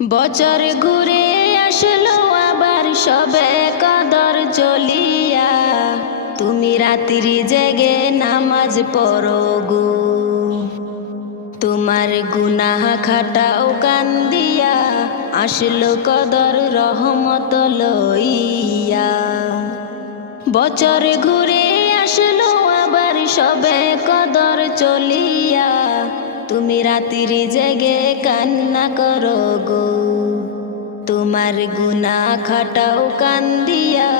বছর ঘুরে আসলো আবার সবে কদর চলিয়া, তুমি রাত্রি জেগে নামাজ পড়ো গো। তোমার গুনাহ খাটাও কান্দিয়া, আসলো কদর রহমত লইয়া। বছর ঘুরে আসলো আবার সবে কদর চলিয়া, তুমি রাত্রি জেগে কান্না করো গো। তোমার গুনাহ খাটাও কান্দিয়া,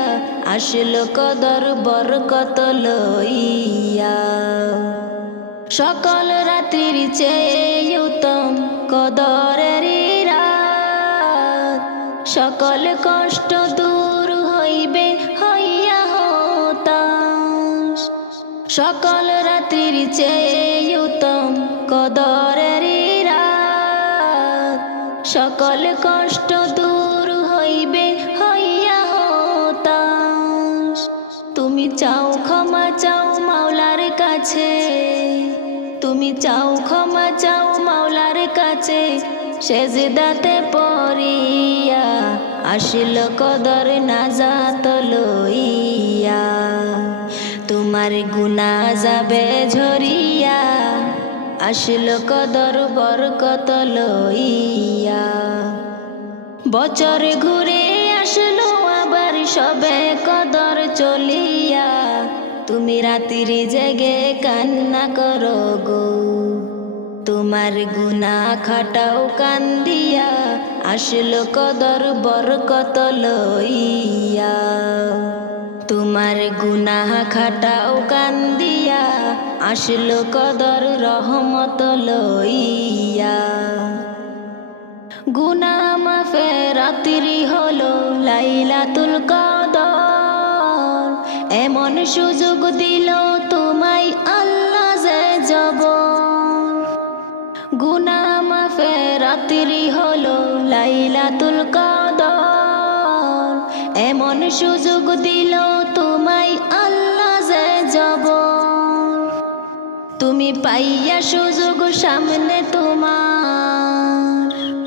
আসলো কদর বরকত লইয়া। সকল রাত্রির চেয়ে উত্তম কদরের রাত, সকল কষ্ট দূর হইবে হইয়া হতাশ। সকল রাত্রির চেয়ে উত্তম কদরের রাত, সকল কষ্ট দূর হইবে হইয়া হতাশ। তুমি চাও ক্ষমা চাও মাওলার কাছে, তুমি চাও ক্ষমা চাও মাওলার কাছে, সেজদাতে পড়িয়া, আসলো কদর নাজাত লইয়া। তোমার গুনাহ যাবে ঝরিয়া, আসলো কদর বরকত লইয়া। বছর ঘুরে আসলো আবার সবে কদর চলিয়া, তুমি রাত্রি জেগে কান্না করো গো। তোমার গুনাহ খাটাও কান্দিয়া, আসলো কদর বরকত লইয়া। তোমার গুনাহ খাটাও কান্দিয়া, আসলো কদর রহমত লইয়া। গুনাহ মাফে রাত্রি হলো লাইলাতুল কদর, এমন সুযোগ দিল তোমায় আল্লাহ যে জবর। গুনাহ মাফে রাত্রি হলো লাইলাতুল কদর, এমন সুযোগ দিল তোমায় আল্লাহ যে জবর। তুমি পাইয়া সুযোগ সামনে তোমার,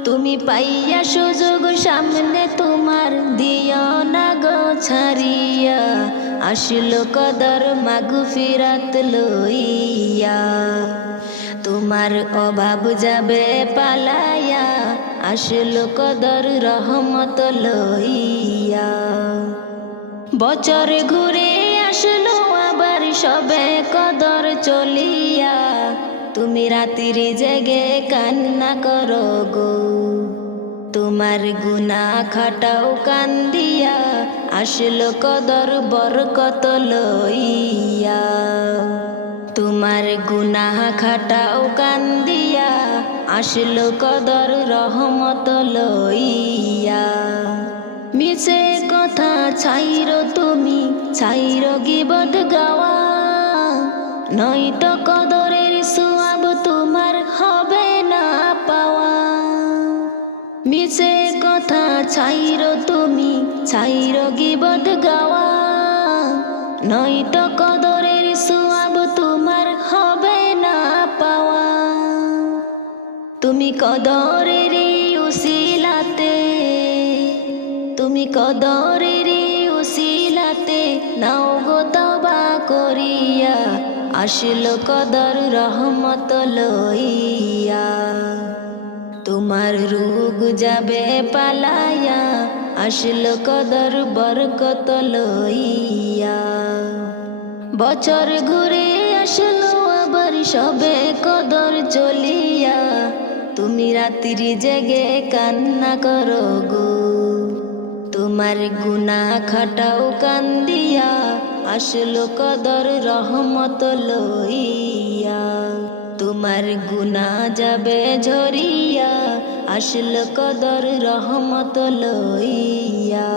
তুমি পাইয়া সুযোগ সামনে তোমার, দিও না গো ছাড়িয়া, আসলো কদর মাগফিরাত লইয়া। তোমার অভাব যাবে পালাইয়া, আসলো কদর রহমত লইয়া। বছর ঘুরে আসলো আবার সবে কদর চলিয়া, তুমি রাত্রি জেগে কান্না করো গো। তোমার গুনাহ খাটাও কান্দিয়া, আসলো কদর বরকত লইয়া। তোমার গুনাহ খাটাও কান্দিয়া, আসলো কদর রহমত লইয়া। মিছে কথা ছাইরো তুমি, ছাইরো গীবত গাওয়া, নয়তো কদরের সওয়াব তোমার হবে না পাওয়া। মিছে কথা ছাইরো তুমি, ছাইরো গীবত গাওয়া, নয়তো কদরের সওয়াব তোমার হবে না পাওয়া। তুমি কদরের উসিলাতে, তুমি কদরের উসিলাতে নাও গো তওবা করিয়া, আসলো কদর রহমত লইয়া। তোমার রোগ যাবে পালাইয়া, আসলো কদর বরকত লইয়া। বছর ঘুরে আসলো আবার সবে কদর চলিয়া, তুমি রাত্রি জেগে কান্না করো গো। তোমার গুনাহ খাটাও কান্দিয়া, আসলো কদর রহমত লইয়া। তোমার গুনাহ যাবে ঝরিয়া, আসলো কদর রহমত লইয়া।